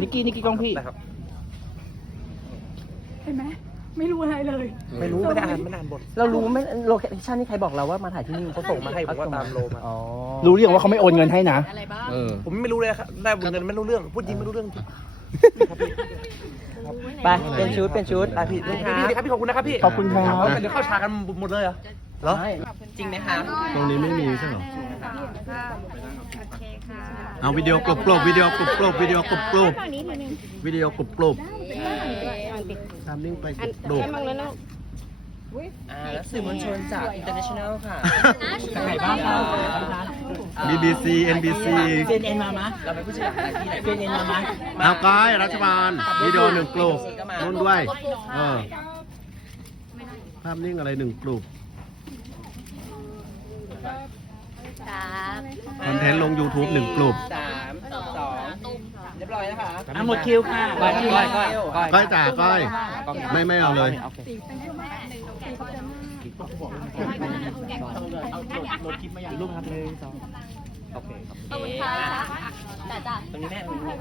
นิกกี้นิกกี้กล้องพี่ นะครับ เห็นไหมไม่รู้อะไรเลย ไม่รู้ไม่ได้อ่านไม่ได้อ่านบท เรารู้ไหมโลเคชั่นนี่ใครบอกเราว่ามาถ่ายที่นี่เขาส่งมาให้ผมว่าตามโลมา อ๋อรู้หรือยังว่าเขาไม่โอนเงินให้นะ อะไรบ้างเออ ผมไม่รู้เลยครับได้เงินไม่รู้เรื่อง พูดจริงไม่รู้เรื่องจริงไปเป็นชุดเป็นชุดได้พี่พี่พี่ครับพี่ขอบคุณนะครับพี่ขอบคุณครับ เดี๋ยวเข้าฉากกันหมดเลยเหรอ เหรอ จริงไหมคะ ตรงนี้ไม่มีใช่เหรอ โอเคค่ะเอาวิดีโอกรุบกรบวิดีโอกรุบกรบวิดีโอกรุบกรบฝั่งนี้ทีนึงวิดีโอกรุบกรบตามลิงก์ไปกรุบกรบมองแล้วเนาะอ่าสื่อมวลชนจาก international ค่ะจากไหนบ้างครับ BBC NBC เซ็นเอ็นมามะเราไปพูดถึงอะไรที่ไหนเซ็นเอ็นมามะเอาก้อยรัชบาลวิดีโอหนึ่งกลุ่มนู่นด้วยเออภาพนิ่งอะไรหนึ่งกลุ่ม ครับคอนเทนต์ลง YouTube หนึ่งกลุ่มสามสองเรียบร้อยนะคะอะหมดคิวค่ะก้อยก้อยก้อยก้อยจ๋าก้อย ไม่ไม่เอาเลยโอเคโหลดคลิปมาอย่างรูปครับเลยสองโอเคครับขอบคุณค่ะแต่จ้ะตรงนี้แม่ตรงนี้